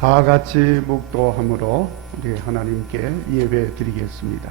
다 같이 묵도함으로 우리 하나님께 예배 드리겠습니다.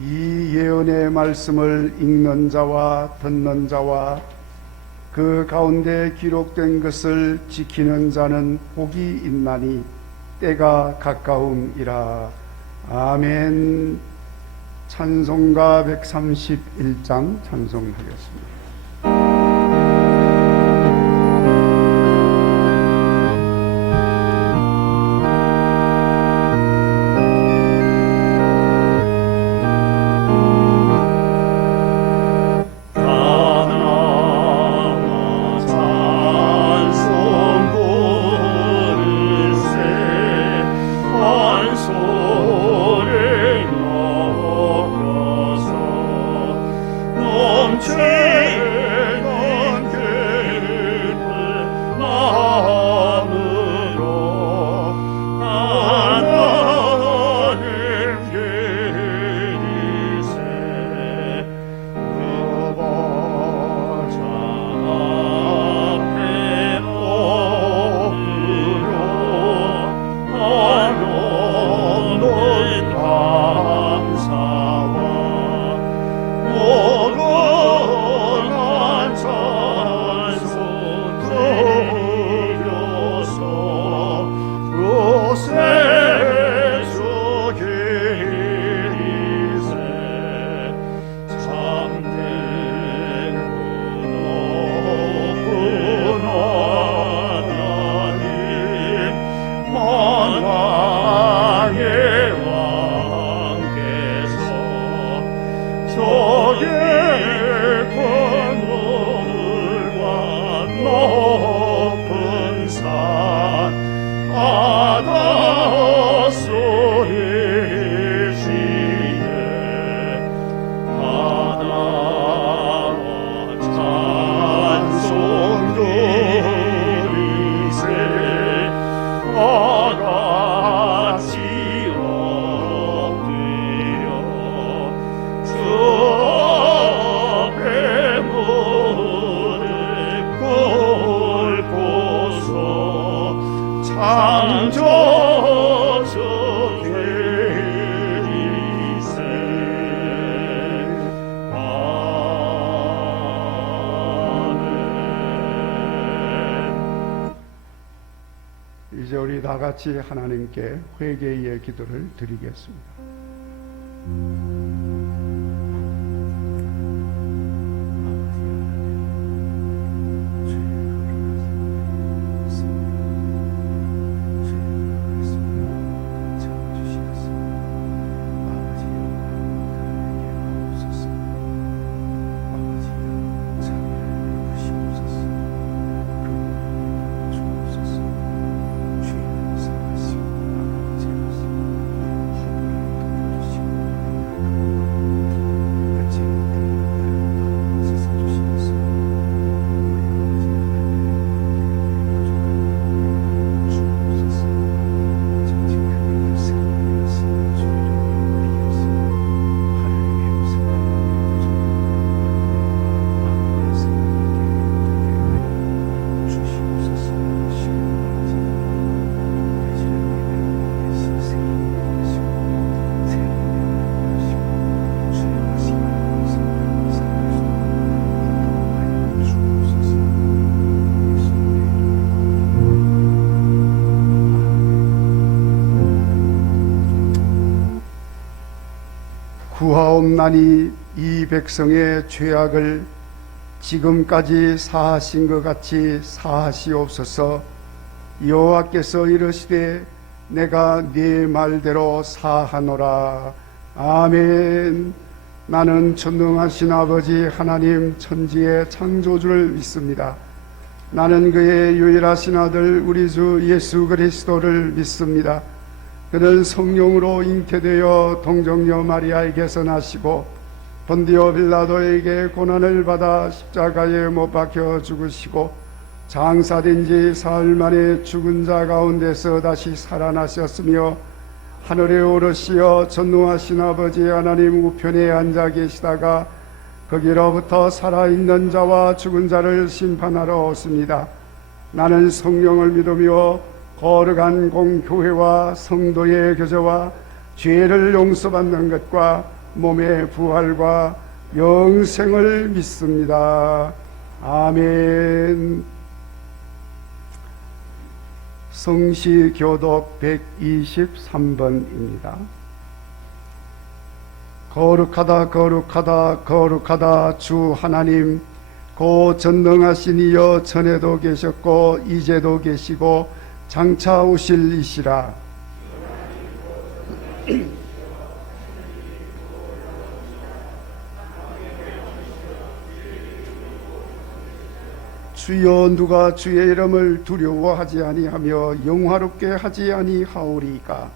이 예언의 말씀을 읽는 자와 듣는 자와 그 가운데 기록된 것을 지키는 자는 복이 있나니 때가 가까움이라. 아멘. 찬송가 131장 찬송하겠습니다. 이제 우리 다 같이 하나님께 회개의 기도를 드리겠습니다. 구하옵나니 이 백성의 죄악을 지금까지 사하신 것 같이 사하시옵소서. 여호와께서 이르시되 내가 네 말대로 사하노라. 아멘. 나는 전능하신 아버지 하나님 천지의 창조주를 믿습니다. 나는 그의 유일하신 아들 우리 주 예수 그리스도를 믿습니다. 그는 성령으로 잉태되어 동정녀 마리아에게서 나시고 본디오 빌라도에게 고난을 받아 십자가에 못 박혀 죽으시고 장사된 지 사흘 만에 죽은 자 가운데서 다시 살아나셨으며 하늘에 오르시어 전능하신 아버지 하나님 우편에 앉아 계시다가 거기로부터 살아있는 자와 죽은 자를 심판하러 오십니다. 나는 성령을 믿으며 거룩한 공교회와 성도의 교제와 죄를 용서받는 것과 몸의 부활과 영생을 믿습니다. 아멘. 성시교독 123번입니다. 거룩하다 거룩하다 거룩하다 주 하나님, 고 전능하신 이여 전에도 계셨고 이제도 계시고 장차 오실 이시라. 주여 누가 주의 이름을 두려워하지 아니하며 영화롭게 하지 아니하오리까.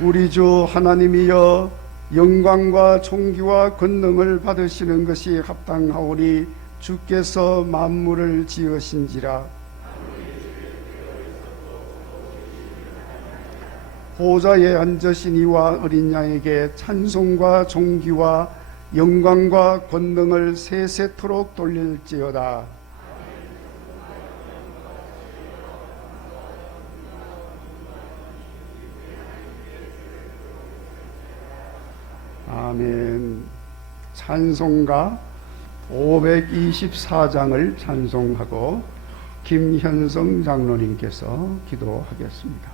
우리 주 하나님이여 영광과 존귀와 권능을 받으시는 것이 합당하오니 주께서 만물을 지으신지라. 보좌에 앉으신 이와 어린 양에게 찬송과 존귀와 영광과 권능을 세세토록 돌릴지어다. 아멘. 찬송가 524장을 찬송하고 김현성 장로님께서 기도하겠습니다.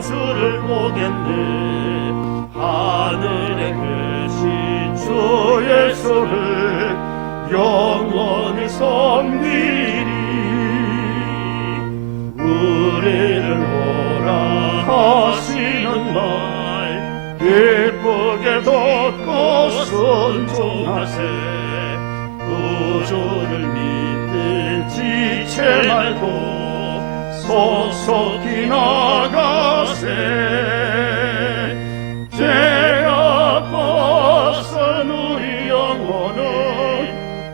주를 보겠네. 하늘에 계신 주 예수를 영원히 섬기리. 우리를 오라 하시는 말 기쁘게 듣고 순종하세. 구주를 믿는 지체 말고 소속히 나가세. 죄악 벗은 우리 영혼은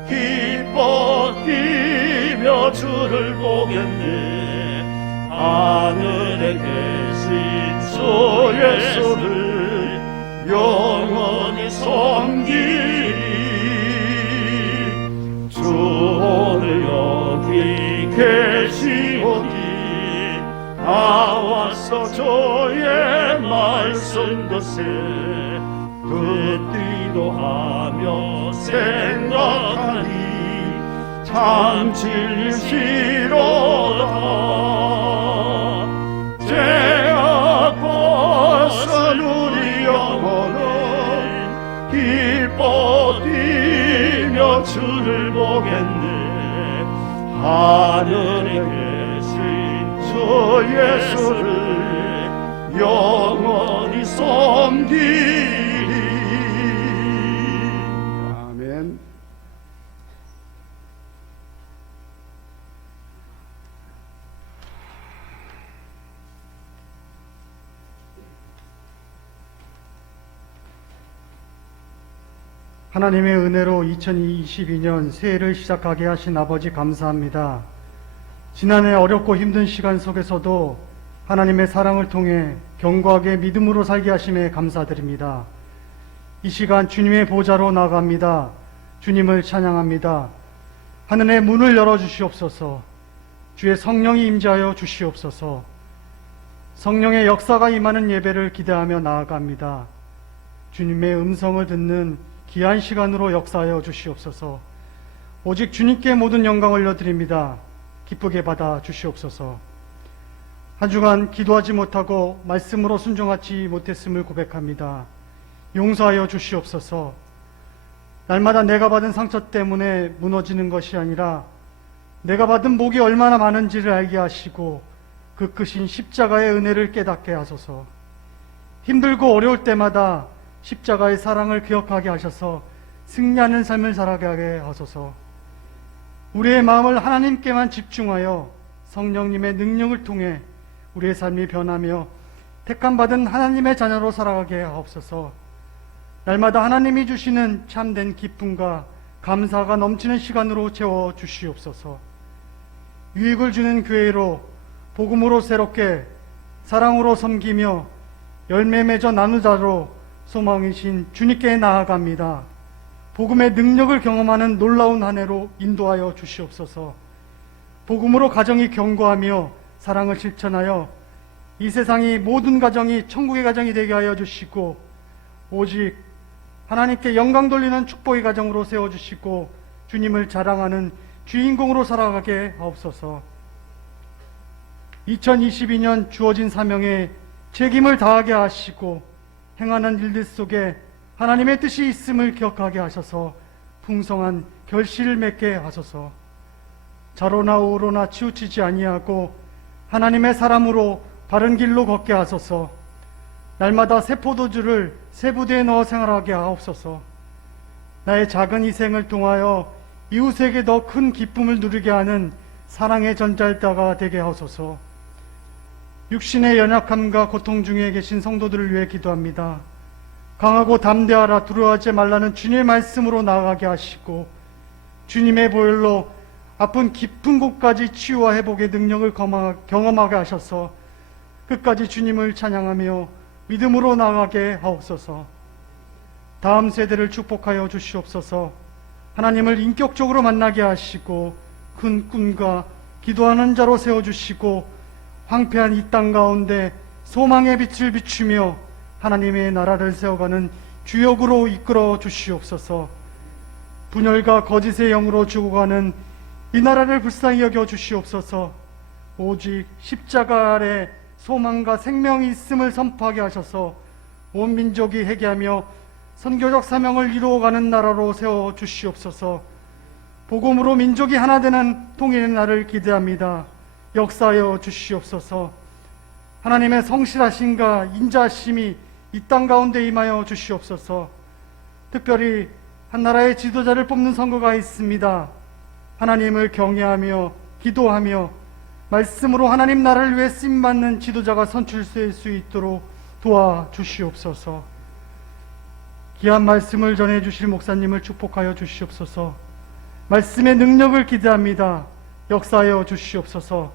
기뻐 뛰며 주를 보겠네. 하늘에 계신 주 예수를 영원히 섬기리. 주 오늘 여기 계시오니 나와서 주의 말씀 듣세. 듣기도 하며 생각하니 참 진리시로다. 죄악 벗은 우리 영혼은 기뻐 뛰며 주를 보겠네. 하늘에 주 예수를 영원히 섬기리. 아멘. 하나님의 은혜로 2022년 새해를 시작하게 하신 아버지 감사합니다. 지난해 어렵고 힘든 시간 속에서도 하나님의 사랑을 통해 견고하게 믿음으로 살게 하심에 감사드립니다. 이 시간 주님의 보좌로 나아갑니다. 주님을 찬양합니다. 하늘의 문을 열어주시옵소서. 주의 성령이 임재하여 주시옵소서. 성령의 역사가 임하는 예배를 기대하며 나아갑니다. 주님의 음성을 듣는 귀한 시간으로 역사하여 주시옵소서. 오직 주님께 모든 영광 올려드립니다. 기쁘게 받아 주시옵소서. 한 주간 기도하지 못하고 말씀으로 순종하지 못했음을 고백합니다. 용서하여 주시옵소서. 날마다 내가 받은 상처 때문에 무너지는 것이 아니라 내가 받은 복이 얼마나 많은지를 알게 하시고 그 크신 십자가의 은혜를 깨닫게 하소서. 힘들고 어려울 때마다 십자가의 사랑을 기억하게 하셔서 승리하는 삶을 살아가게 하소서. 우리의 마음을 하나님께만 집중하여 성령님의 능력을 통해 우리의 삶이 변하며 택함받은 하나님의 자녀로 살아가게 하옵소서. 날마다 하나님이 주시는 참된 기쁨과 감사가 넘치는 시간으로 채워 주시옵소서. 유익을 주는 교회로 복음으로 새롭게 사랑으로 섬기며 열매 맺어 나누자로 소망이신 주님께 나아갑니다. 복음의 능력을 경험하는 놀라운 한 해로 인도하여 주시옵소서. 복음으로 가정이 견고하며 사랑을 실천하여 이 세상이 모든 가정이 천국의 가정이 되게 하여 주시고 오직 하나님께 영광 돌리는 축복의 가정으로 세워주시고 주님을 자랑하는 주인공으로 살아가게 하옵소서. 2022년 주어진 사명에 책임을 다하게 하시고 행하는 일들 속에 하나님의 뜻이 있음을 기억하게 하셔서 풍성한 결실을 맺게 하소서. 좌로나 우로나 치우치지 아니하고 하나님의 사람으로 바른 길로 걷게 하소서. 날마다 새 포도주를 새 부대에 넣어 생활하게 하옵소서. 나의 작은 희생을 통하여 이웃에게 더 큰 기쁨을 누리게 하는 사랑의 전달자가 되게 하소서. 육신의 연약함과 고통 중에 계신 성도들을 위해 기도합니다. 강하고 담대하라 두려워하지 말라는 주님의 말씀으로 나아가게 하시고 주님의 보혈로 아픈 깊은 곳까지 치유와 회복의 능력을 경험하게 하셔서 끝까지 주님을 찬양하며 믿음으로 나아가게 하옵소서. 다음 세대를 축복하여 주시옵소서. 하나님을 인격적으로 만나게 하시고 큰 꿈과 기도하는 자로 세워주시고 황폐한 이 땅 가운데 소망의 빛을 비추며 하나님의 나라를 세워가는 주역으로 이끌어 주시옵소서. 분열과 거짓의 영으로 죽어가는 이 나라를 불쌍히 여겨 주시옵소서. 오직 십자가 아래 소망과 생명이 있음을 선포하게 하셔서 온 민족이 회개하며 선교적 사명을 이루어가는 나라로 세워 주시옵소서. 복음으로 민족이 하나 되는 통일의 날을 기대합니다. 역사하여 주시옵소서. 하나님의 성실하심과 인자하심이 이 땅 가운데 임하여 주시옵소서. 특별히 한 나라의 지도자를 뽑는 선거가 있습니다. 하나님을 경외하며 기도하며 말씀으로 하나님 나라를 위해 쓰임받는 지도자가 선출될 수 있도록 도와주시옵소서. 귀한 말씀을 전해주실 목사님을 축복하여 주시옵소서. 말씀의 능력을 기대합니다. 역사하여 주시옵소서.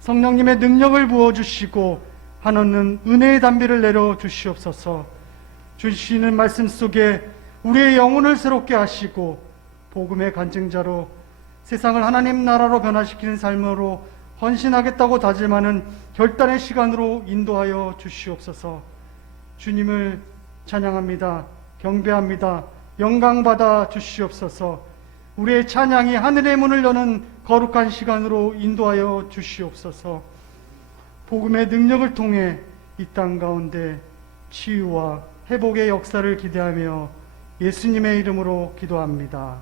성령님의 능력을 부어주시고 하나는 은혜의 담비를 내려 주시옵소서. 주시는 말씀 속에 우리의 영혼을 새롭게 하시고 복음의 간증자로 세상을 하나님 나라로 변화시키는 삶으로 헌신하겠다고 다짐하는 결단의 시간으로 인도하여 주시옵소서. 주님을 찬양합니다. 경배합니다. 영광받아 주시옵소서. 우리의 찬양이 하늘의 문을 여는 거룩한 시간으로 인도하여 주시옵소서. 복음의 능력을 통해 이 땅 가운데 치유와 회복의 역사를 기대하며 예수님의 이름으로 기도합니다.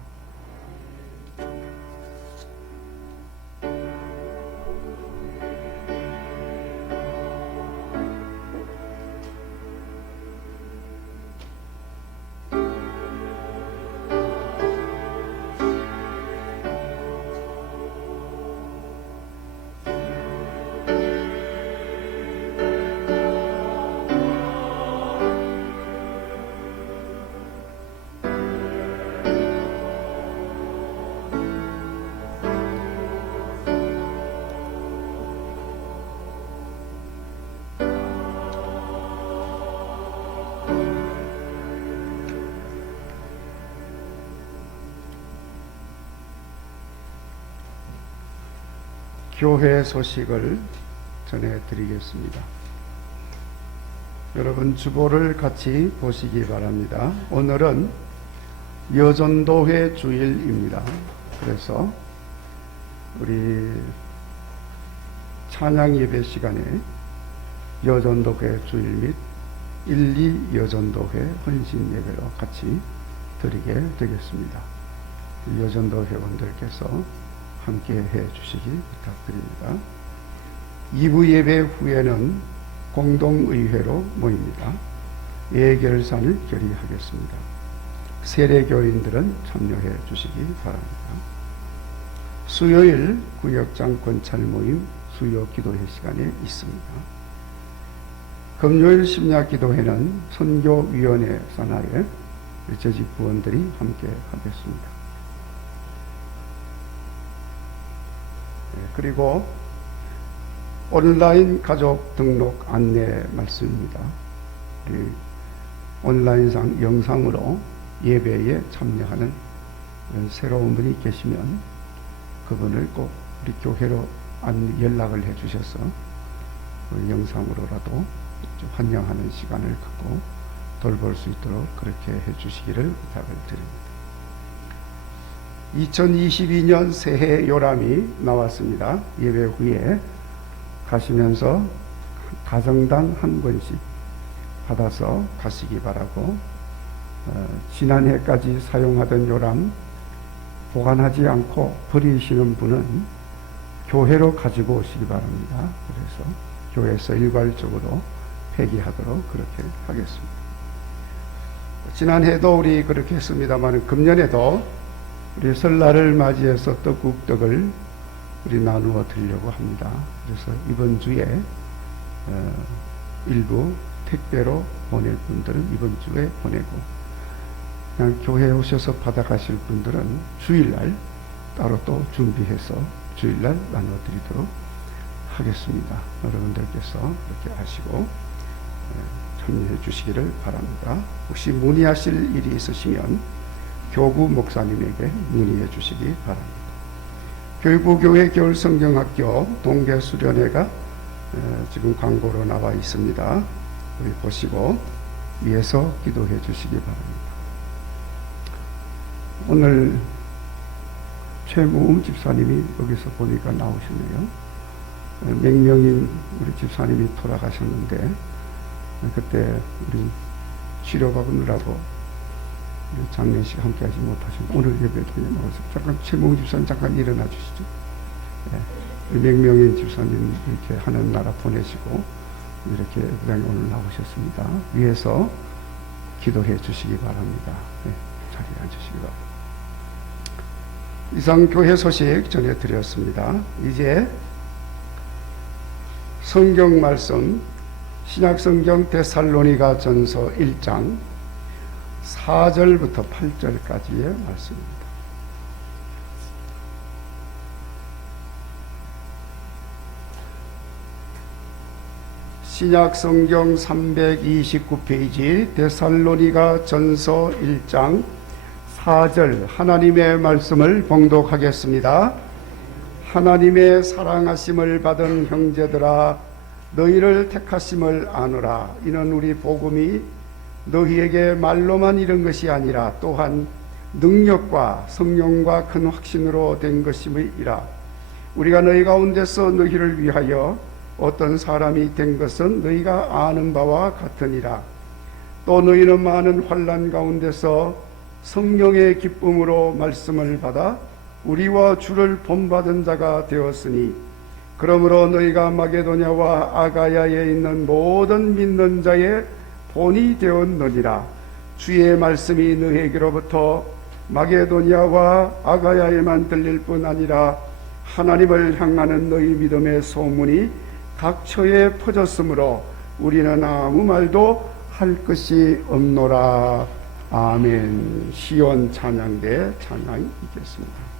교회 소식을 전해드리겠습니다. 여러분 주보를 같이 보시기 바랍니다. 오늘은 여전도회 주일입니다. 그래서 우리 찬양 예배 시간에 여전도회 주일 및 1, 2 여전도회 헌신 예배로 같이 드리게 되겠습니다. 여전도 회원들께서 함께 해 주시기 부탁드립니다. 2부 예배 후에는 공동의회로 모입니다. 예결산을 결의하겠습니다. 세례교인들은 참여해 주시기 바랍니다. 수요일 구역장 권찰 모임 수요 기도회 시간에 있습니다. 금요일 심야 기도회는 선교위원회 산하에 재직 부원들이 함께 하겠습니다. 그리고 온라인 가족 등록 안내 말씀입니다. 우리 온라인상 영상으로 예배에 참여하는 새로운 분이 계시면 그분을 꼭 우리 교회로 연락을 해 주셔서 영상으로라도 환영하는 시간을 갖고 돌볼 수 있도록 그렇게 해 주시기를 부탁을 드립니다. 2022년 새해 요람이 나왔습니다. 예배 후에 가시면서 가정당 한 권씩 받아서 가시기 바라고, 지난해까지 사용하던 요람 보관하지 않고 버리시는 분은 교회로 가지고 오시기 바랍니다. 그래서 교회에서 일괄적으로 폐기하도록 그렇게 하겠습니다. 지난해도 우리 그렇게 했습니다만 금년에도 우리 설날을 맞이해서 떡국떡을 우리 나누어 드리려고 합니다. 그래서 이번 주에 일부 택배로 보낼 분들은 이번 주에 보내고, 그냥 교회에 오셔서 받아가실 분들은 주일날 따로 또 준비해서 주일날 나누어 드리도록 하겠습니다. 여러분들께서 그렇게 아시고 참여해 주시기를 바랍니다. 혹시 문의하실 일이 있으시면 교구 목사님에게 문의해 주시기 바랍니다. 교육부교회 겨울성경학교 동계수련회가 지금 광고로 나와 있습니다. 여기 보시고 위에서 기도해 주시기 바랍니다. 오늘 최무웅 집사님이 여기서 보니까 나오시네요. 맹명인 우리 집사님이 돌아가셨는데 그때 우리 치료받느라고 장례식 함께 하지 못하시고 오늘 예배에 나와서 잠깐 최무웅 집사님 잠깐 일어나 주시죠. 맹명인 집사님 이렇게 하는 나라 보내시고 이렇게 그냥 오늘 나오셨습니다. 위에서 기도해 주시기 바랍니다. 자리에 앉으시기 바랍니다. 이상 교회 소식 전해드렸습니다. 이제 성경 말씀 신약성경 데살로니가 전서 1장 4절부터 8절까지의 말씀입니다. 신약성경 329페이지 데살로니가 전서 1장 4절 하나님의 말씀을 봉독하겠습니다. 하나님의 사랑하심을 받은 형제들아, 너희를 택하심을 아노라. 이는 우리 복음이 너희에게 말로만 이른 것이 아니라 또한 능력과 성령과 큰 확신으로 된 것임이라. 우리가 너희 가운데서 너희를 위하여 어떤 사람이 된 것은 너희가 아는 바와 같으니라. 또 너희는 많은 환난 가운데서 성령의 기쁨으로 말씀을 받아 우리와 주를 본받은 자가 되었으니, 그러므로 너희가 마게도냐와 아가야에 있는 모든 믿는 자의 본이 되었느니라. 주의 말씀이 너희에게로부터 마게도냐와 아가야에만 들릴 뿐 아니라 하나님을 향하는 너희 믿음의 소문이 각 처에 퍼졌으므로 우리는 아무 말도 할 것이 없노라. 아멘. 시온 찬양대 찬양이 있겠습니다.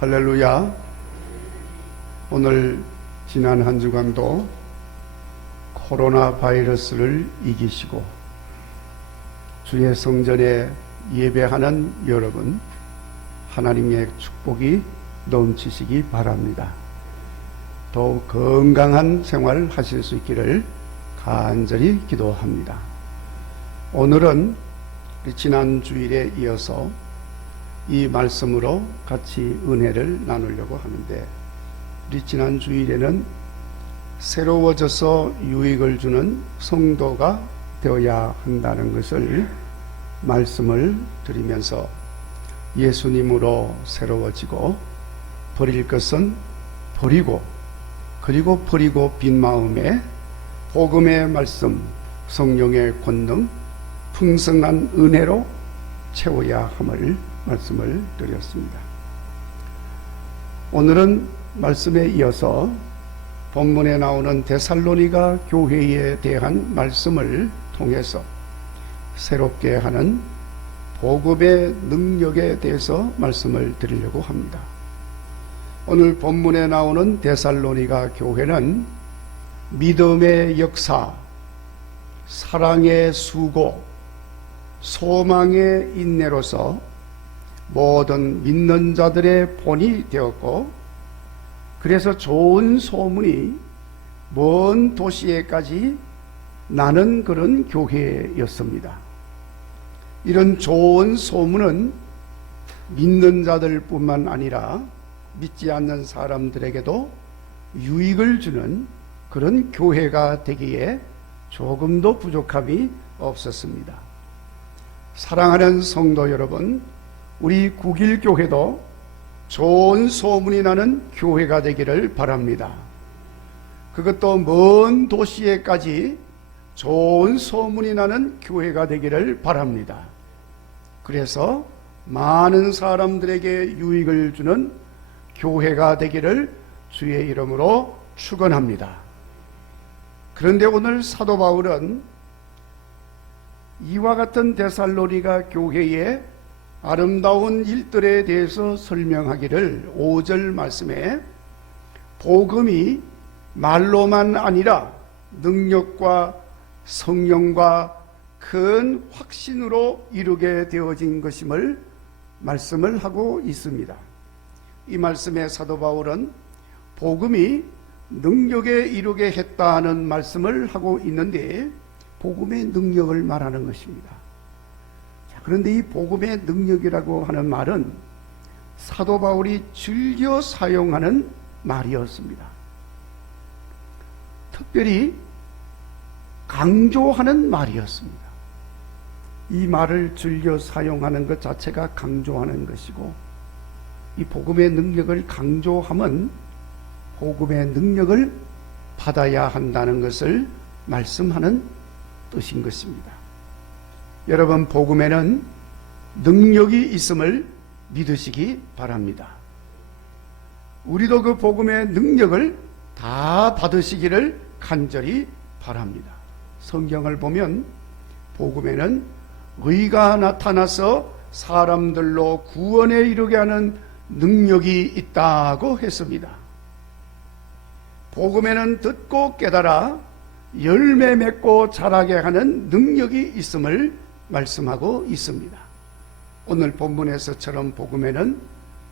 할렐루야. 오늘 지난 한 주간도 코로나 바이러스를 이기시고 주의 성전에 예배하는 여러분, 하나님의 축복이 넘치시기 바랍니다. 더욱 건강한 생활 하실 수 있기를 간절히 기도합니다. 오늘은 지난 주일에 이어서 이 말씀으로 같이 은혜를 나누려고 하는데, 우리 지난 주일에는 새로워져서 유익을 주는 성도가 되어야 한다는 것을 말씀을 드리면서 예수님으로 새로워지고 버릴 것은 버리고, 그리고 버리고 빈 마음에 복음의 말씀, 성령의 권능, 풍성한 은혜로 채워야 함을 말씀을 드렸습니다. 오늘은 말씀에 이어서 본문에 나오는 데살로니가 교회에 대한 말씀을 통해서 새롭게 하는 복음의 능력에 대해서 말씀을 드리려고 합니다. 오늘 본문에 나오는 데살로니가 교회는 믿음의 역사, 사랑의 수고, 소망의 인내로서 모든 믿는 자들의 본이 되었고, 그래서 좋은 소문이 먼 도시에까지 나는 그런 교회였습니다. 이런 좋은 소문은 믿는 자들뿐만 아니라 믿지 않는 사람들에게도 유익을 주는 그런 교회가 되기에 조금도 부족함이 없었습니다. 사랑하는 성도 여러분, 우리 국일교회도 좋은 소문이 나는 교회가 되기를 바랍니다. 그것도 먼 도시에까지 좋은 소문이 나는 교회가 되기를 바랍니다. 그래서 많은 사람들에게 유익을 주는 교회가 되기를 주의 이름으로 축원합니다. 그런데 오늘 사도 바울은 이와 같은 데살로니가 교회의 아름다운 일들에 대해서 설명하기를 5절 말씀에 복음이 말로만 아니라 능력과 성령과 큰 확신으로 이루게 되어진 것임을 말씀을 하고 있습니다. 이 말씀에 사도 바울은 복음이 능력에 이루게 했다는 말씀을 하고 있는데, 복음의 능력을 말하는 것입니다. 그런데 이 복음의 능력이라고 하는 말은 사도 바울이 즐겨 사용하는 말이었습니다. 특별히 강조하는 말이었습니다. 이 말을 즐겨 사용하는 것 자체가 강조하는 것이고, 이 복음의 능력을 강조함은 복음의 능력을 받아야 한다는 것을 말씀하는 뜻인 것입니다. 여러분, 복음에는 능력이 있음을 믿으시기 바랍니다. 우리도 그 복음의 능력을 다 받으시기를 간절히 바랍니다. 성경을 보면 복음에는 의가 나타나서 사람들로 구원에 이르게 하는 능력이 있다고 했습니다. 복음에는 듣고 깨달아 열매 맺고 자라게 하는 능력이 있음을 말씀하고 있습니다. 오늘 본문에서처럼 복음에는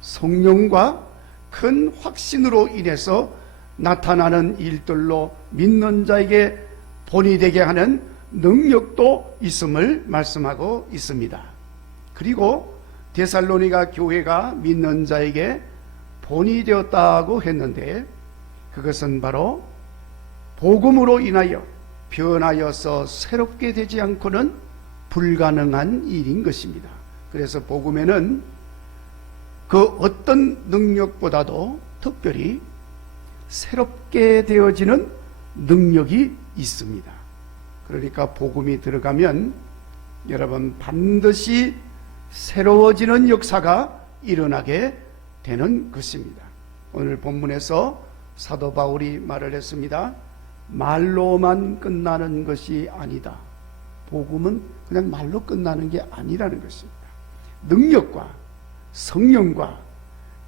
성령과 큰 확신으로 인해서 나타나는 일들로 믿는 자에게 본이 되게 하는 능력도 있음을 말씀하고 있습니다. 그리고 데살로니가 교회가 믿는 자에게 본이 되었다고 했는데, 그것은 바로 복음으로 인하여 변하여서 새롭게 되지 않고는 불가능한 일인 것입니다. 그래서 복음에는 그 어떤 능력보다도 특별히 새롭게 되어지는 능력이 있습니다. 그러니까 복음이 들어가면 여러분 반드시 새로워지는 역사가 일어나게 되는 것입니다. 오늘 본문에서 사도 바울이 말을 했습니다. 말로만 끝나는 것이 아니다. 복음은 그냥 말로 끝나는 게 아니라는 것입니다. 능력과 성령과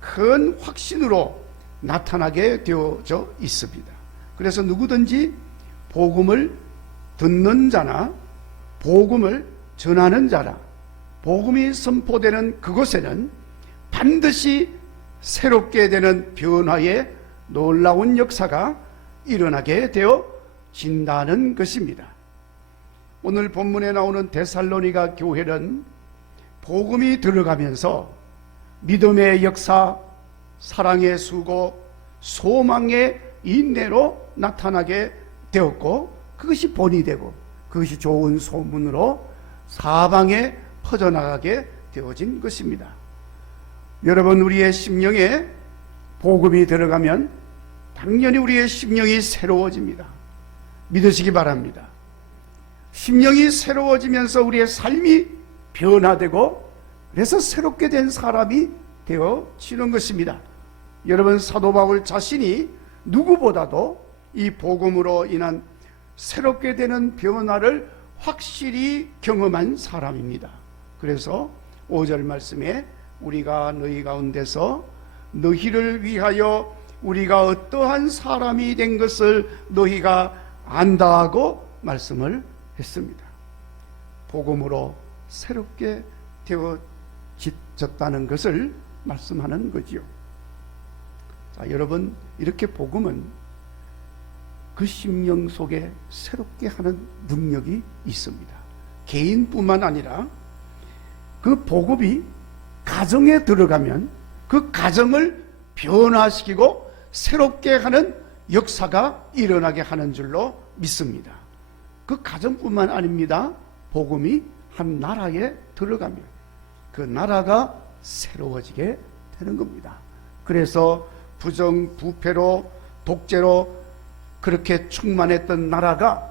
큰 확신으로 나타나게 되어져 있습니다. 그래서 누구든지 복음을 듣는 자나 복음을 전하는 자라 복음이 선포되는 그곳에는 반드시 새롭게 되는 변화의 놀라운 역사가 일어나게 되어진다는 것입니다. 오늘 본문에 나오는 데살로니가 교회는 복음이 들어가면서 믿음의 역사, 사랑의 수고, 소망의 인내로 나타나게 되었고 그것이 본이 되고 그것이 좋은 소문으로 사방에 퍼져나가게 되어진 것입니다. 여러분, 우리의 심령에 복음이 들어가면 당연히 우리의 심령이 새로워집니다. 믿으시기 바랍니다. 심령이 새로워지면서 우리의 삶이 변화되고 그래서 새롭게 된 사람이 되어지는 것입니다. 여러분, 사도 바울 자신이 누구보다도 이 복음으로 인한 새롭게 되는 변화를 확실히 경험한 사람입니다. 그래서 5절 말씀에 우리가 너희 가운데서 너희를 위하여 우리가 어떠한 사람이 된 것을 너희가 안다고 말씀을 했습니다. 복음으로 새롭게 되어졌다는 것을 말씀하는 거지요. 자, 여러분, 이렇게 복음은 그 심령 속에 새롭게 하는 능력이 있습니다. 개인뿐만 아니라 그 복음이 가정에 들어가면 그 가정을 변화시키고 새롭게 하는 역사가 일어나게 하는 줄로 믿습니다. 그 가정뿐만 아닙니다. 복음이 한 나라에 들어가면 그 나라가 새로워지게 되는 겁니다. 그래서 부정부패로 독재로 그렇게 충만했던 나라가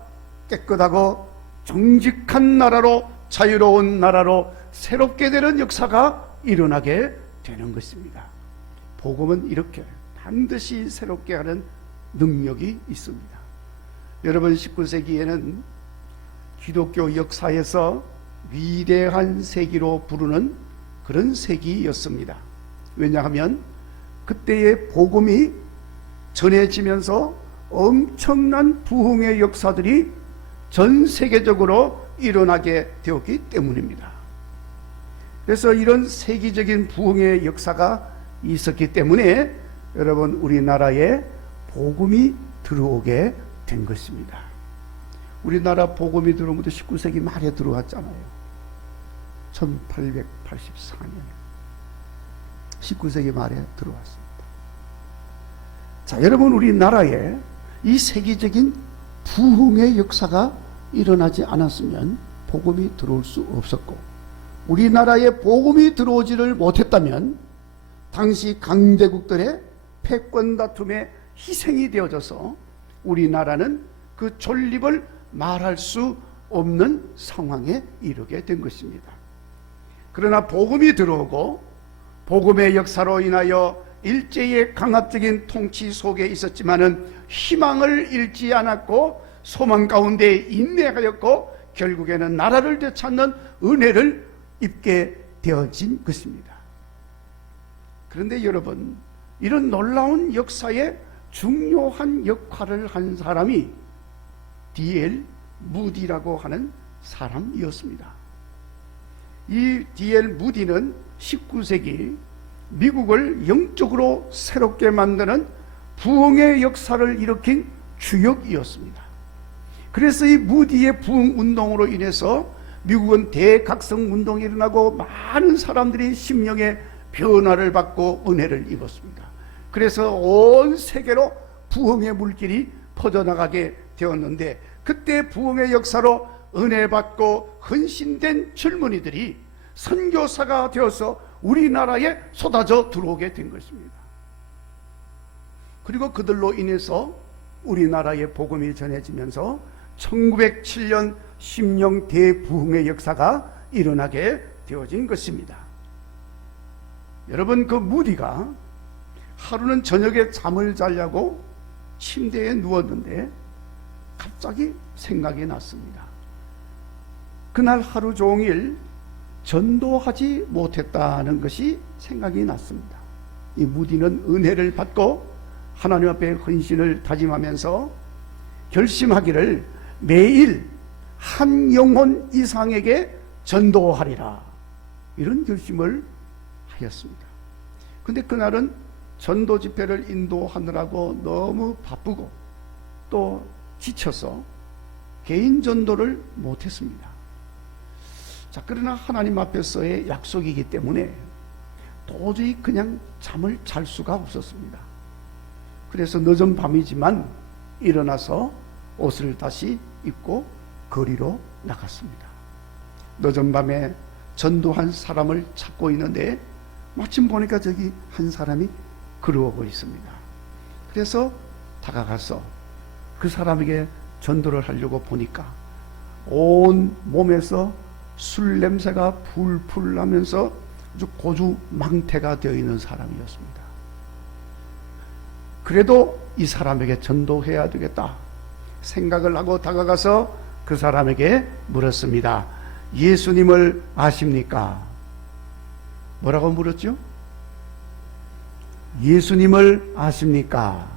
깨끗하고 정직한 나라로 자유로운 나라로 새롭게 되는 역사가 일어나게 되는 것입니다. 복음은 이렇게 반드시 새롭게 하는 능력이 있습니다. 여러분, 19세기에는 기독교 역사에서 위대한 세기로 부르는 그런 세기였습니다. 왜냐하면 그때의 복음이 전해지면서 엄청난 부흥의 역사들이 전 세계적으로 일어나게 되었기 때문입니다. 그래서 이런 세계적인 부흥의 역사가 있었기 때문에 여러분, 우리나라에 복음이 들어오게 된 것입니다. 우리나라 복음이 들어온 것도 19세기 말에 들어왔잖아요. 1884년 19세기 말에 들어왔습니다. 자, 여러분, 우리나라에 이 세계적인 부흥의 역사가 일어나지 않았으면 복음이 들어올 수 없었고, 우리나라에 복음이 들어오지를 못했다면 당시 강대국들의 패권 다툼에 희생이 되어져서 우리나라는 그 존립을 말할 수 없는 상황에 이르게 된 것입니다. 그러나 복음이 들어오고 복음의 역사로 인하여 일제의 강압적인 통치 속에 있었지만은 희망을 잃지 않았고 소망 가운데 인내하였고 결국에는 나라를 되찾는 은혜를 입게 되어진 것입니다. 그런데 여러분, 이런 놀라운 역사에 중요한 역할을 한 사람이 D.L. 무디라고 하는 사람이었습니다. 이 D.L. 무디는 19세기 미국을 영적으로 새롭게 만드는 부흥의 역사를 일으킨 주역이었습니다. 그래서 이 무디의 부흥 운동으로 인해서 미국은 대각성 운동이 일어나고 많은 사람들이 심령의 변화를 받고 은혜를 입었습니다. 그래서 온 세계로 부흥의 물길이 퍼져나가게 되었는데, 그때 부흥의 역사로 은혜 받고 헌신된 젊은이들이 선교사가 되어서 우리나라에 쏟아져 들어오게 된 것입니다. 그리고 그들로 인해서 우리나라의 복음이 전해지면서 1907년 심령 대부흥의 역사가 일어나게 되어진 것입니다. 여러분, 그 무디가 하루는 저녁에 잠을 자려고 침대에 누웠는데 갑자기 생각이 났습니다. 그날 하루 종일 전도하지 못했다는 것이 생각이 났습니다. 이 무디는 은혜를 받고 하나님 앞에 헌신을 다짐하면서 결심하기를 매일 한 영혼 이상에게 전도하리라, 이런 결심을 하였습니다. 근데 그날은 전도 집회를 인도하느라고 너무 바쁘고 또 지쳐서 개인 전도를 못했습니다. 자, 그러나 하나님 앞에서의 약속이기 때문에 도저히 그냥 잠을 잘 수가 없었습니다. 그래서 늦은 밤이지만 일어나서 옷을 다시 입고 거리로 나갔습니다. 늦은 밤에 전도한 사람을 찾고 있는데 마침 보니까 저기 한 사람이 걸어오고 있습니다. 그래서 다가가서 그 사람에게 전도를 하려고 보니까 온 몸에서 술 냄새가 풀풀 나면서 아주 고주 망태가 되어 있는 사람이었습니다. 그래도 이 사람에게 전도해야 되겠다 생각을 하고 다가가서 그 사람에게 물었습니다. 예수님을 아십니까? 뭐라고 물었죠? 예수님을 아십니까?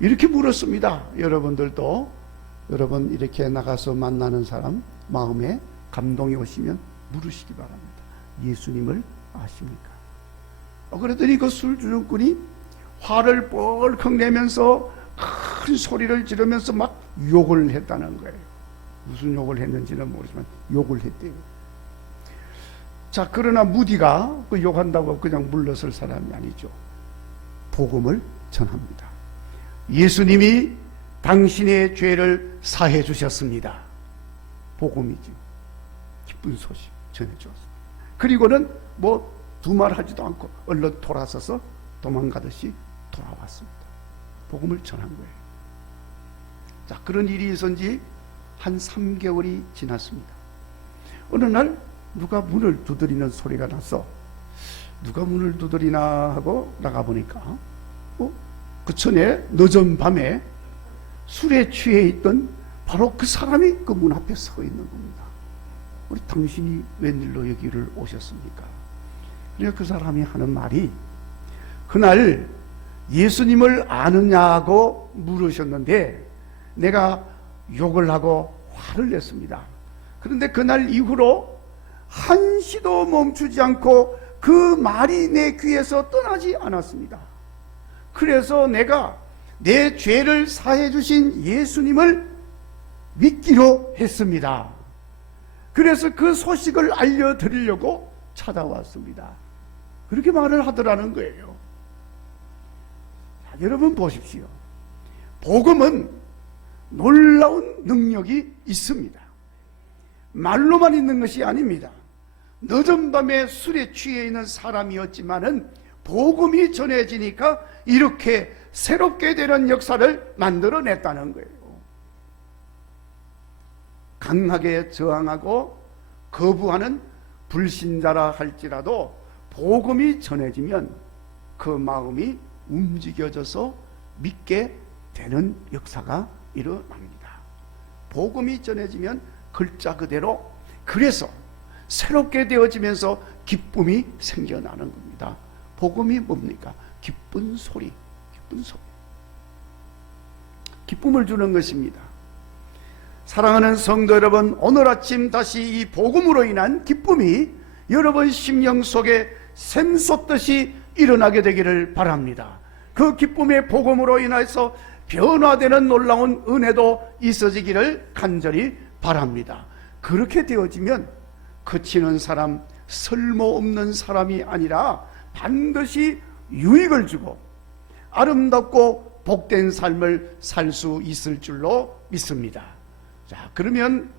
이렇게 물었습니다. 여러분들도 여러분 이렇게 나가서 만나는 사람 마음에 감동이 오시면 물으시기 바랍니다. 예수님을 아십니까? 그랬더니 그 술주정꾼이 화를 뻘컥 내면서 큰 소리를 지르면서 막 욕을 했다는 거예요. 무슨 욕을 했는지는 모르지만 욕을 했대요. 자, 그러나 무디가 그 욕한다고 그냥 물러설 사람이 아니죠. 복음을 전합니다. 예수님이 당신의 죄를 사해 주셨습니다. 복음이죠. 기쁜 소식 전해 주었습니다. 그리고는 뭐 두말 하지도 않고 얼른 돌아서서 도망가듯이 돌아왔습니다. 복음을 전한 거예요. 자, 그런 일이 있은지 한 3개월이 지났습니다. 어느 날 누가 문을 두드리는 소리가 나서 누가 문을 두드리나 하고 나가보니까 그 전에 늦은 밤에 술에 취해 있던 바로 그 사람이 그 문 앞에 서 있는 겁니다. 우리 당신이 웬일로 여기를 오셨습니까? 그러니까 그 사람이 하는 말이 그날 예수님을 아느냐고 물으셨는데 내가 욕을 하고 화를 냈습니다. 그런데 그날 이후로 한시도 멈추지 않고 그 말이 내 귀에서 떠나지 않았습니다. 그래서 내가 내 죄를 사해 주신 예수님을 믿기로 했습니다. 그래서 그 소식을 알려드리려고 찾아왔습니다. 그렇게 말을 하더라는 거예요. 자, 여러분 보십시오. 복음은 놀라운 능력이 있습니다. 말로만 있는 것이 아닙니다. 늦은 밤에 술에 취해 있는 사람이었지만은 복음이 전해지니까 이렇게 새롭게 되는 역사를 만들어냈다는 거예요. 강하게 저항하고 거부하는 불신자라 할지라도 복음이 전해지면 그 마음이 움직여져서 믿게 되는 역사가 일어납니다. 복음이 전해지면 글자 그대로 그래서 새롭게 되어지면서 기쁨이 생겨나는 겁니다. 복음이 뭡니까? 기쁜 소리, 기쁜 소리. 기쁨을 주는 것입니다. 사랑하는 성도 여러분, 오늘 아침 다시 이 복음으로 인한 기쁨이 여러분 심령 속에 샘솟듯이 일어나게 되기를 바랍니다. 그 기쁨의 복음으로 인해서 변화되는 놀라운 은혜도 있어지기를 간절히 바랍니다. 그렇게 되어지면 그치는 사람, 쓸모없는 사람이 아니라 반드시 유익을 주고 아름답고 복된 삶을 살 수 있을 줄로 믿습니다. 자, 그러면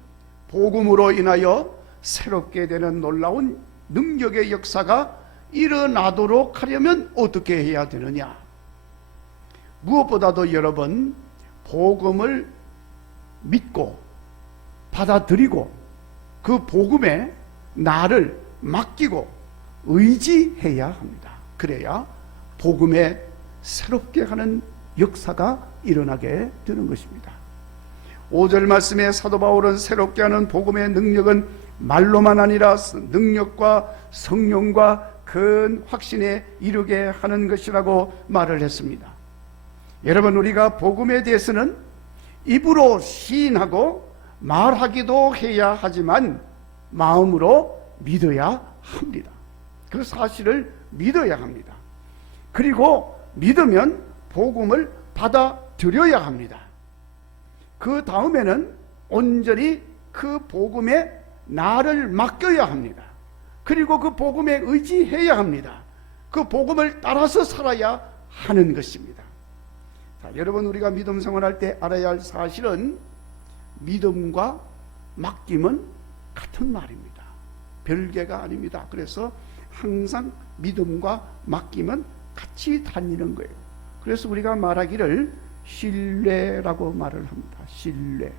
복음으로 인하여 새롭게 되는 놀라운 능력의 역사가 일어나도록 하려면 어떻게 해야 되느냐? 무엇보다도 여러분, 복음을 믿고 받아들이고 그 복음에 나를 맡기고 의지해야 합니다. 그래야 복음에 새롭게 하는 역사가 일어나게 되는 것입니다. 5절 말씀에 사도 바울은 새롭게 하는 복음의 능력은 말로만 아니라 능력과 성령과 큰 확신에 이르게 하는 것이라고 말을 했습니다. 여러분, 우리가 복음에 대해서는 입으로 시인하고 말하기도 해야 하지만 마음으로 믿어야 합니다. 그 사실을 믿어야 합니다. 그리고 믿으면 복음을 받아들여야 합니다. 그 다음에는 온전히 그 복음에 나를 맡겨야 합니다. 그리고 그 복음에 의지해야 합니다. 그 복음을 따라서 살아야 하는 것입니다. 자, 여러분, 우리가 믿음 생활할 때 알아야 할 사실은 믿음과 맡김은 같은 말입니다. 별개가 아닙니다. 그래서 항상 믿음과 맡김은 같이 다니는 거예요. 그래서 우리가 말하기를 신뢰라고 말을 합니다. 신뢰.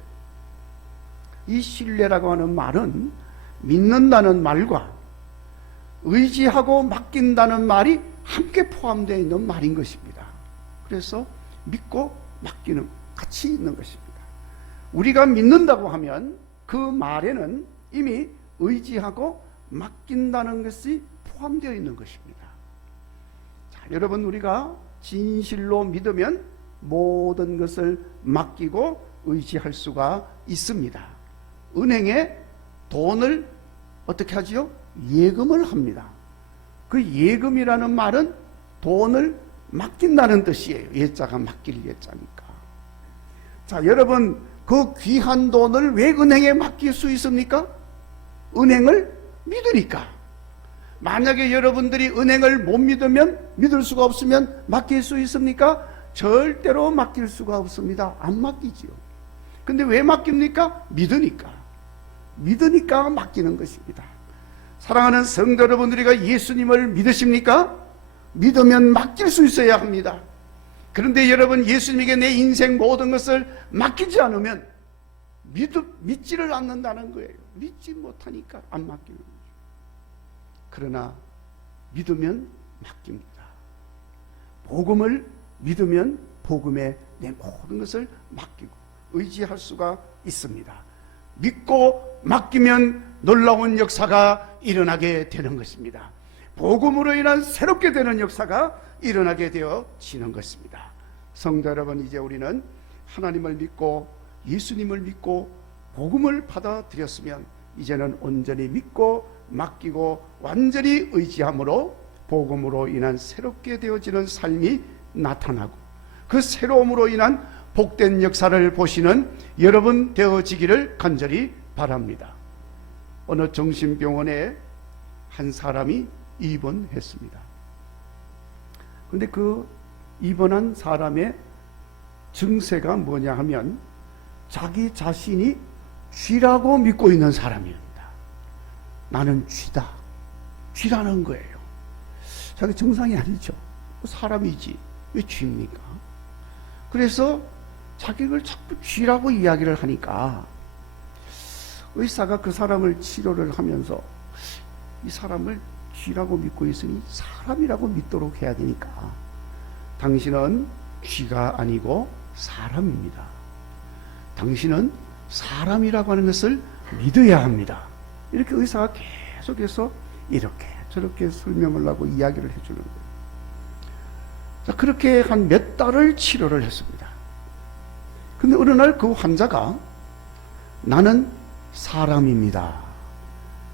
이 신뢰라고 하는 말은 믿는다는 말과 의지하고 맡긴다는 말이 함께 포함되어 있는 말인 것입니다. 그래서 믿고 맡기는 같이 있는 것입니다. 우리가 믿는다고 하면 그 말에는 이미 의지하고 맡긴다는 것이 포함되어 있는 것입니다. 자, 여러분, 우리가 진실로 믿으면 모든 것을 맡기고 의지할 수가 있습니다. 은행에 돈을 어떻게 하지요? 예금을 합니다. 그 예금이라는 말은 돈을 맡긴다는 뜻이에요. 예자가 맡길 예자니까. 자, 여러분, 그 귀한 돈을 왜 은행에 맡길 수 있습니까? 은행을 믿으니까. 만약에 여러분들이 은행을 못 믿으면, 믿을 수가 없으면 맡길 수 있습니까? 절대로 맡길 수가 없습니다. 안 맡기지요. 근데 왜 맡깁니까? 믿으니까. 믿으니까 맡기는 것입니다. 사랑하는 성도 여러분들이가 예수님을 믿으십니까? 믿으면 맡길 수 있어야 합니다. 그런데 여러분, 예수님에게 내 인생 모든 것을 맡기지 않으면 믿지를 않는다는 거예요. 믿지 못하니까 안 맡기는 거죠. 그러나 믿으면 맡깁니다. 복음을 믿으면 복음에 내 모든 것을 맡기고 의지할 수가 있습니다. 믿고 맡기면 놀라운 역사가 일어나게 되는 것입니다. 복음으로 인한 새롭게 되는 역사가 일어나게 되어지는 것입니다. 성도 여러분, 이제 우리는 하나님을 믿고 예수님을 믿고 복음을 받아들였으면 이제는 온전히 믿고 맡기고 완전히 의지함으로 복음으로 인한 새롭게 되어지는 삶이 나타나고 그 새로움으로 인한 복된 역사를 보시는 여러분 되어지기를 간절히 바랍니다. 어느 정신병원에 한 사람이 입원했습니다. 그런데 그 입원한 사람의 증세가 뭐냐 하면 자기 자신이 쥐라고 믿고 있는 사람입니다. 나는 쥐다. 쥐라는 거예요. 자기 정상이 아니죠. 사람이지. 왜 쥐입니까? 그래서 자기를 자꾸 쥐라고 이야기를 하니까 의사가 그 사람을 치료를 하면서 이 사람을 쥐라고 믿고 있으니 사람이라고 믿도록 해야 되니까 당신은 쥐가 아니고 사람입니다. 당신은 사람이라고 하는 것을 믿어야 합니다. 이렇게 의사가 계속해서 이렇게 저렇게 설명을 하고 이야기를 해주는 거예요. 자, 그렇게 한 몇 달을 치료를 했습니다. 근데 어느 날 그 환자가 나는 사람입니다.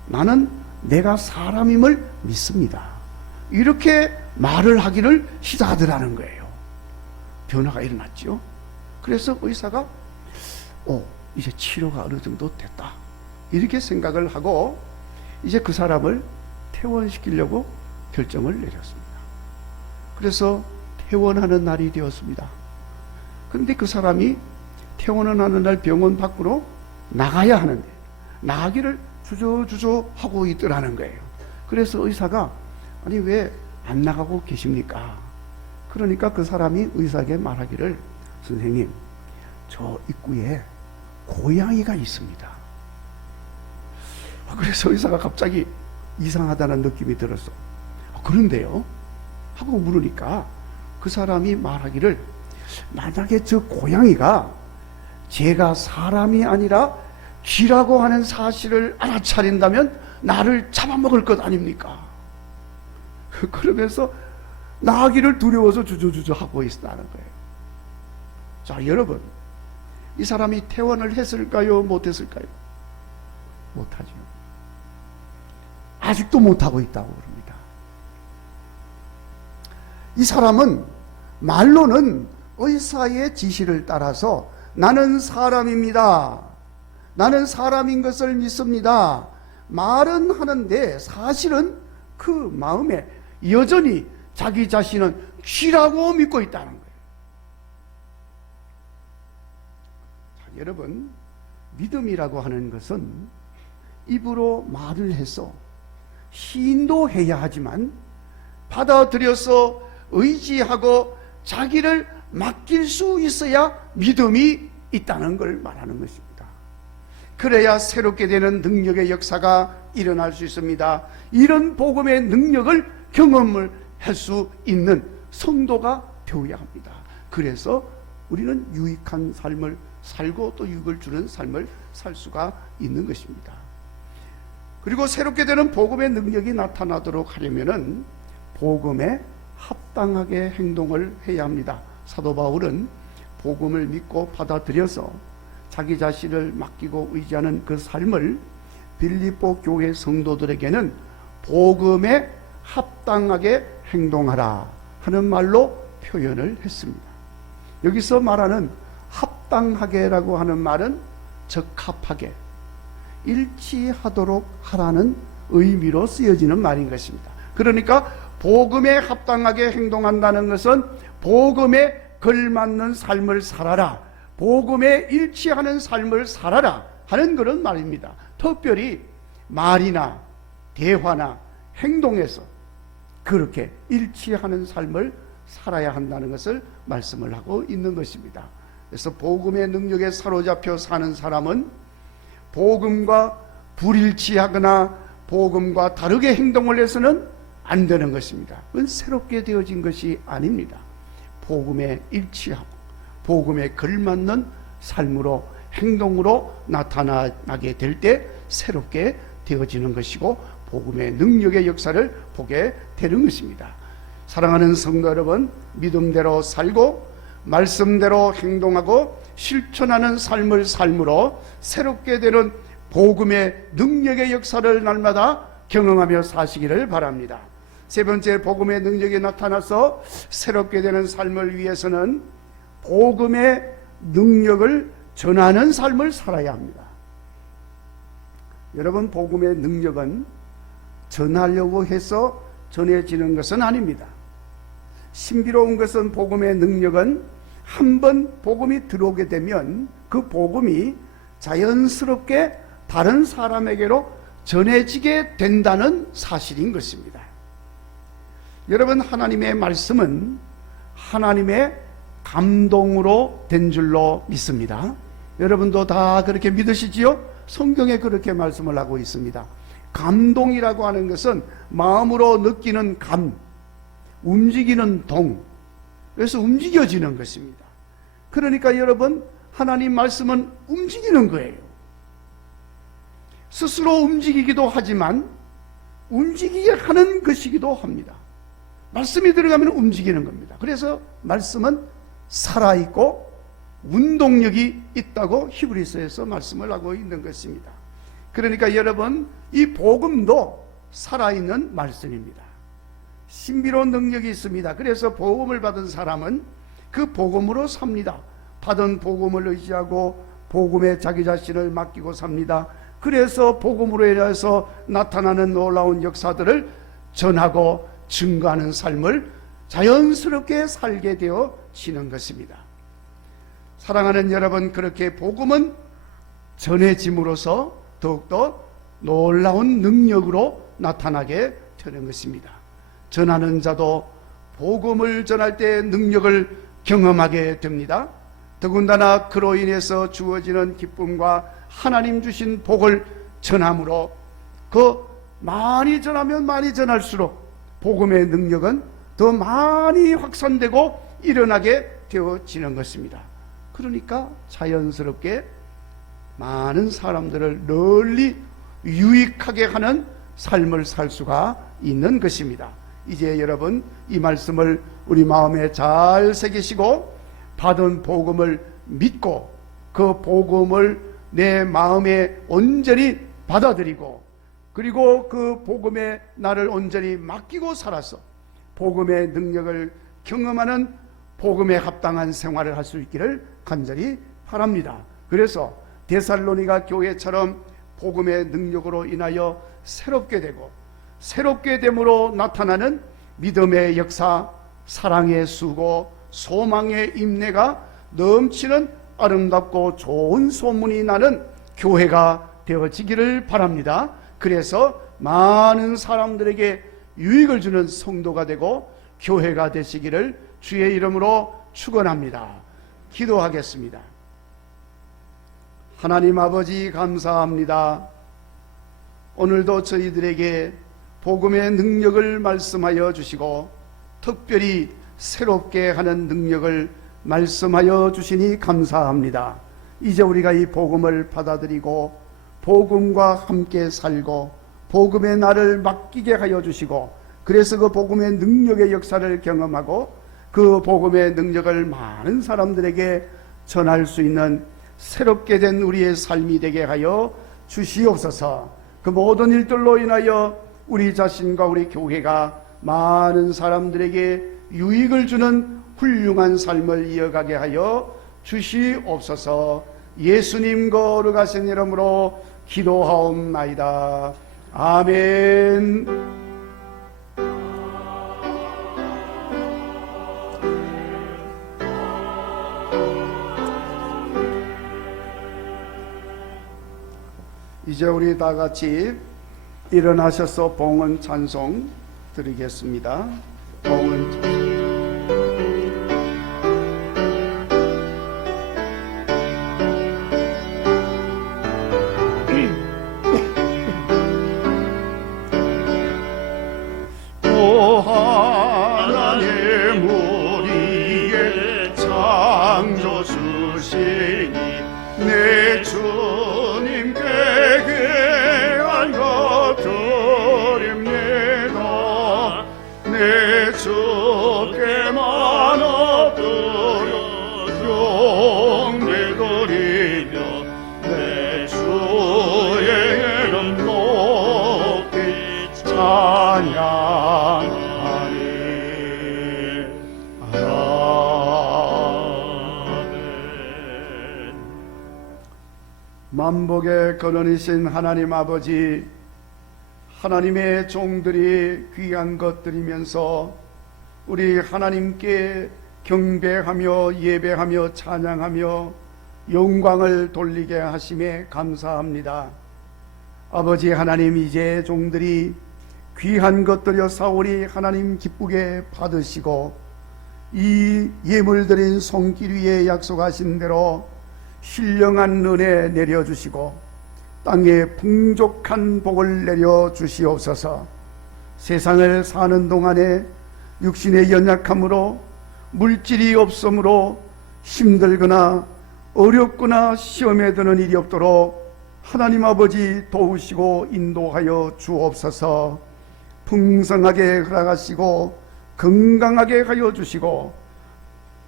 나는 내가 사람임을 믿습니다. 이렇게 말을 하기를 시작하더라는 거예요. 변화가 일어났죠. 그래서 의사가 이제 치료가 어느 정도 됐다. 이렇게 생각을 하고 이제 그 사람을 퇴원시키려고 결정을 내렸습니다. 그래서 퇴원하는 날이 되었습니다. 그런데 그 사람이 퇴원을 하는 날 병원 밖으로 나가야 하는데 나가기를 주저주저 하고 있더라는 거예요. 그래서 의사가 아니 왜 안 나가고 계십니까? 그러니까 그 사람이 의사에게 말하기를 선생님, 저 입구에 고양이가 있습니다. 그래서 의사가 갑자기 이상하다는 느낌이 들었어. 그런데요? 하고 물으니까 그 사람이 말하기를 만약에 저 고양이가 제가 사람이 아니라 쥐라고 하는 사실을 알아차린다면 나를 잡아먹을 것 아닙니까? 그러면서 나가기를 두려워서 주저주저 하고 있다는 거예요. 자, 여러분, 이 사람이 퇴원을 했을까요? 못했을까요? 못하죠. 아직도 못하고 있다고 그럽니다. 이 사람은 말로는 의사의 지시를 따라서 나는 사람입니다, 나는 사람인 것을 믿습니다, 말은 하는데 사실은 그 마음에 여전히 자기 자신은 쥐라고 믿고 있다는 거예요. 자, 여러분, 믿음이라고 하는 것은 입으로 말을 해서 시인도 해야 하지만 받아들여서 의지하고 자기를 맡길 수 있어야 믿음이 있다는 걸 말하는 것입니다. 그래야 새롭게 되는 능력의 역사가 일어날 수 있습니다. 이런 복음의 능력을 경험을 할 수 있는 성도가 되어야 합니다. 그래서 우리는 유익한 삶을 살고 또 유익을 주는 삶을 살 수가 있는 것입니다. 그리고 새롭게 되는 복음의 능력이 나타나도록 하려면은 복음에 합당하게 행동을 해야 합니다. 사도 바울은 복음을 믿고 받아들여서 자기 자신을 맡기고 의지하는 그 삶을 빌립보 교회 성도들에게는 복음에 합당하게 행동하라 하는 말로 표현을 했습니다. 여기서 말하는 합당하게라고 하는 말은 적합하게, 일치하도록 하라는 의미로 쓰여지는 말인 것입니다. 그러니까 복음에 합당하게 행동한다는 것은 복음에 걸맞는 삶을 살아라, 복음에 일치하는 삶을 살아라 하는 그런 말입니다. 특별히 말이나 대화나 행동에서 그렇게 일치하는 삶을 살아야 한다는 것을 말씀을 하고 있는 것입니다. 그래서 복음의 능력에 사로잡혀 사는 사람은 복음과 불일치하거나 복음과 다르게 행동을 해서는 안 되는 것입니다. 그건 새롭게 되어진 것이 아닙니다. 복음에 일치하고 복음에 걸맞는 삶으로 행동으로 나타나게 될 때 새롭게 되어지는 것이고 복음의 능력의 역사를 보게 되는 것입니다. 사랑하는 성도 여러분, 믿음대로 살고 말씀대로 행동하고 실천하는 삶을 삶으로 새롭게 되는 복음의 능력의 역사를 날마다 경험하며 사시기를 바랍니다. 세 번째, 복음의 능력이 나타나서 새롭게 되는 삶을 위해서는 복음의 능력을 전하는 삶을 살아야 합니다. 여러분, 복음의 능력은 전하려고 해서 전해지는 것은 아닙니다. 신비로운 것은 복음의 능력은 한번 복음이 들어오게 되면 그 복음이 자연스럽게 다른 사람에게로 전해지게 된다는 사실인 것입니다. 여러분, 하나님의 말씀은 하나님의 감동으로 된 줄로 믿습니다. 여러분도 다 그렇게 믿으시지요? 성경에 그렇게 말씀을 하고 있습니다. 감동이라고 하는 것은 마음으로 느끼는 감, 움직이는 동, 그래서 움직여지는 것입니다. 그러니까 여러분, 하나님 말씀은 움직이는 거예요. 스스로 움직이기도 하지만 움직이게 하는 것이기도 합니다. 말씀이 들어가면 움직이는 겁니다. 그래서 말씀은 살아있고 운동력이 있다고 히브리서에서 말씀을 하고 있는 것입니다. 그러니까 여러분, 이 복음도 살아있는 말씀입니다. 신비로운 능력이 있습니다. 그래서 복음을 받은 사람은 그 복음으로 삽니다. 받은 복음을 의지하고 복음에 자기 자신을 맡기고 삽니다. 그래서 복음으로 인해서 나타나는 놀라운 역사들을 전하고 증거하는 삶을 자연스럽게 살게 되어지는 것입니다. 사랑하는 여러분, 그렇게 복음은 전해짐으로써 더욱더 놀라운 능력으로 나타나게 되는 것입니다. 전하는 자도 복음을 전할 때 능력을 경험하게 됩니다. 더군다나 그로 인해서 주어지는 기쁨과 하나님 주신 복을 전함으로 그 많이 전하면 많이 전할수록 복음의 능력은 더 많이 확산되고 일어나게 되어지는 것입니다. 그러니까 자연스럽게 많은 사람들을 널리 유익하게 하는 삶을 살 수가 있는 것입니다. 이제 여러분 이 말씀을 우리 마음에 잘 새기시고 받은 복음을 믿고 그 복음을 내 마음에 온전히 받아들이고 그리고 그 복음에 나를 온전히 맡기고 살아서 복음의 능력을 경험하는 복음에 합당한 생활을 할 수 있기를 간절히 바랍니다. 그래서 데살로니가 교회처럼 복음의 능력으로 인하여 새롭게 되고 새롭게 됨으로 나타나는 믿음의 역사, 사랑의 수고, 소망의 인내가 넘치는 아름답고 좋은 소문이 나는 교회가 되어지기를 바랍니다. 그래서 많은 사람들에게 유익을 주는 성도가 되고 교회가 되시기를 주의 이름으로 축원합니다. 기도하겠습니다. 하나님 아버지 감사합니다. 오늘도 저희들에게 복음의 능력을 말씀하여 주시고 특별히 새롭게 하는 능력을 말씀하여 주시니 감사합니다. 이제 우리가 이 복음을 받아들이고 복음과 함께 살고 복음의 나를 맡기게 하여 주시고 그래서 그 복음의 능력의 역사를 경험하고 그 복음의 능력을 많은 사람들에게 전할 수 있는 새롭게 된 우리의 삶이 되게 하여 주시옵소서. 그 모든 일들로 인하여 우리 자신과 우리 교회가 많은 사람들에게 유익을 주는 훌륭한 삶을 이어가게 하여 주시옵소서. 예수님 거룩하신 이름으로 기도하옵나이다. 아멘. 이제 우리 다 같이 일어나셔서 봉헌 찬송 드리겠습니다. 봉헌 찬송. 오 하나님 우리의 창조주시니 내 주님께 귀한 것 드립니다. 내 주께만 엎드려 경배드리며 내 주의 이름 높이 찬양하니 아멘. 만복의 근원이신 하나님 아버지, 하나님의 종들이 귀한 것 드리면서 우리 하나님께 경배하며 예배하며 찬양하며 영광을 돌리게 하심에 감사합니다. 아버지 하나님, 이제 종들이 귀한 것 드려 사오니 하나님 기쁘게 받으시고 이 예물 드린 손길 위에 약속하신 대로 신령한 은혜 내려주시고 땅에 풍족한 복을 내려 주시옵소서. 세상을 사는 동안에 육신의 연약함으로 물질이 없으므로 힘들거나 어렵거나 시험에 드는 일이 없도록 하나님 아버지 도우시고 인도하여 주옵소서. 풍성하게 허락하시고 건강하게 하여 주시고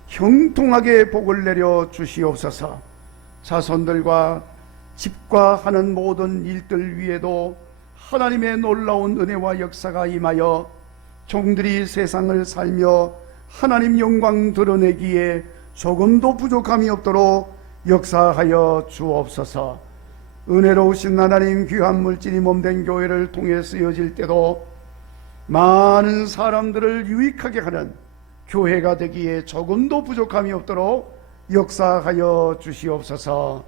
형통하게 복을 내려 주시옵소서. 자손들과 집과 하는 모든 일들 위에도 하나님의 놀라운 은혜와 역사가 임하여 종들이 세상을 살며 하나님 영광 드러내기에 조금도 부족함이 없도록 역사하여 주옵소서. 은혜로우신 하나님, 귀한 물질이 몸된 교회를 통해 쓰여질 때도 많은 사람들을 유익하게 하는 교회가 되기에 조금도 부족함이 없도록 역사하여 주시옵소서.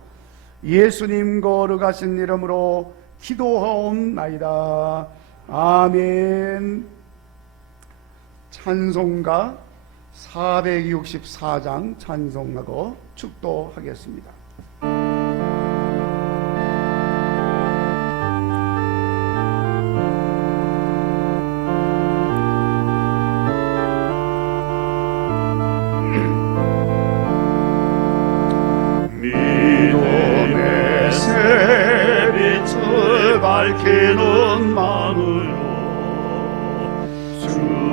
예수님 거룩하신 이름으로 기도하옵나이다. 아멘. 찬송가 464장 찬송하고 축도하겠습니다. 믿음의 새빛을 밝히는 마음으로 주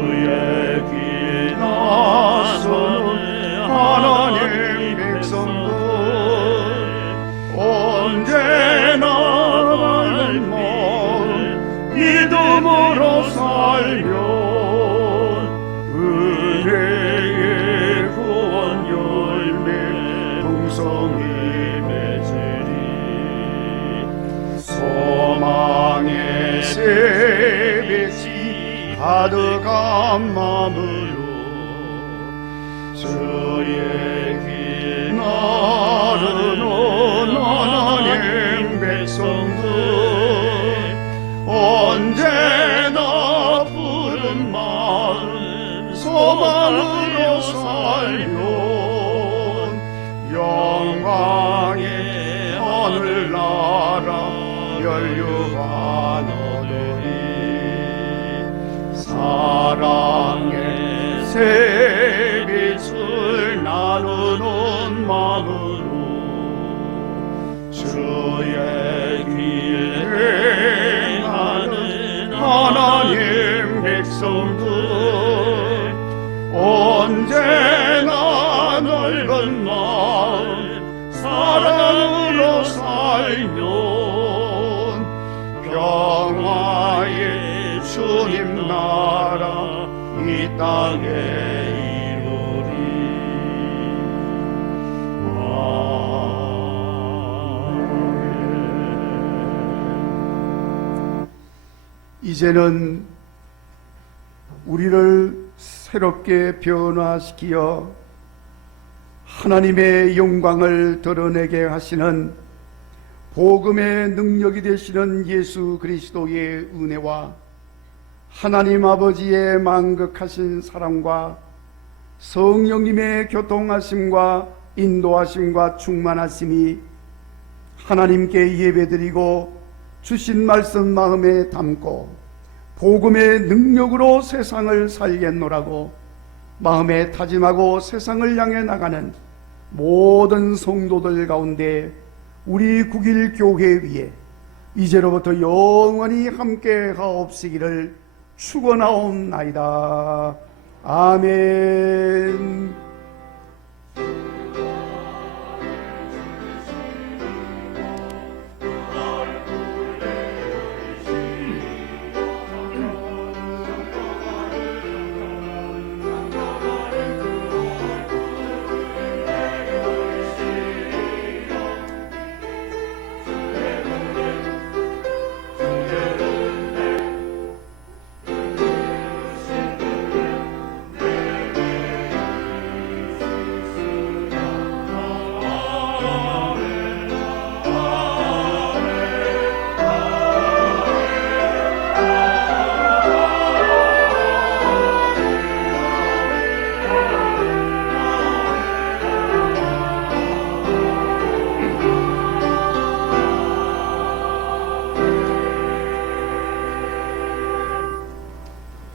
가득한 마음으로 주의 길 나르는 하나님 백성들 언제나 푸른 마음 소망으로 살면 영광의 하늘나라 연류가 너들이 사랑의 새빛을 나누는 마음으로 주의 길 행하는 하나님 백성들 언제나 넓은 마음 사랑으로 살면 평화의 주님 나라 이 땅에 이루리. 아멘. 이제는 우리를 새롭게 변화시키어 하나님의 영광을 드러내게 하시는 복음의 능력이 되시는 예수 그리스도의 은혜와 하나님 아버지의 만극하신 사랑과 성령님의 교통하심과 인도하심과 충만하심이 하나님께 예배드리고 주신 말씀 마음에 담고 복음의 능력으로 세상을 살겠노라고 마음에 다짐하고 세상을 향해 나가는 모든 성도들 가운데 우리 국일교회 위에 이제로부터 영원히 함께 하옵시기를 축원하옵나이다. 아멘.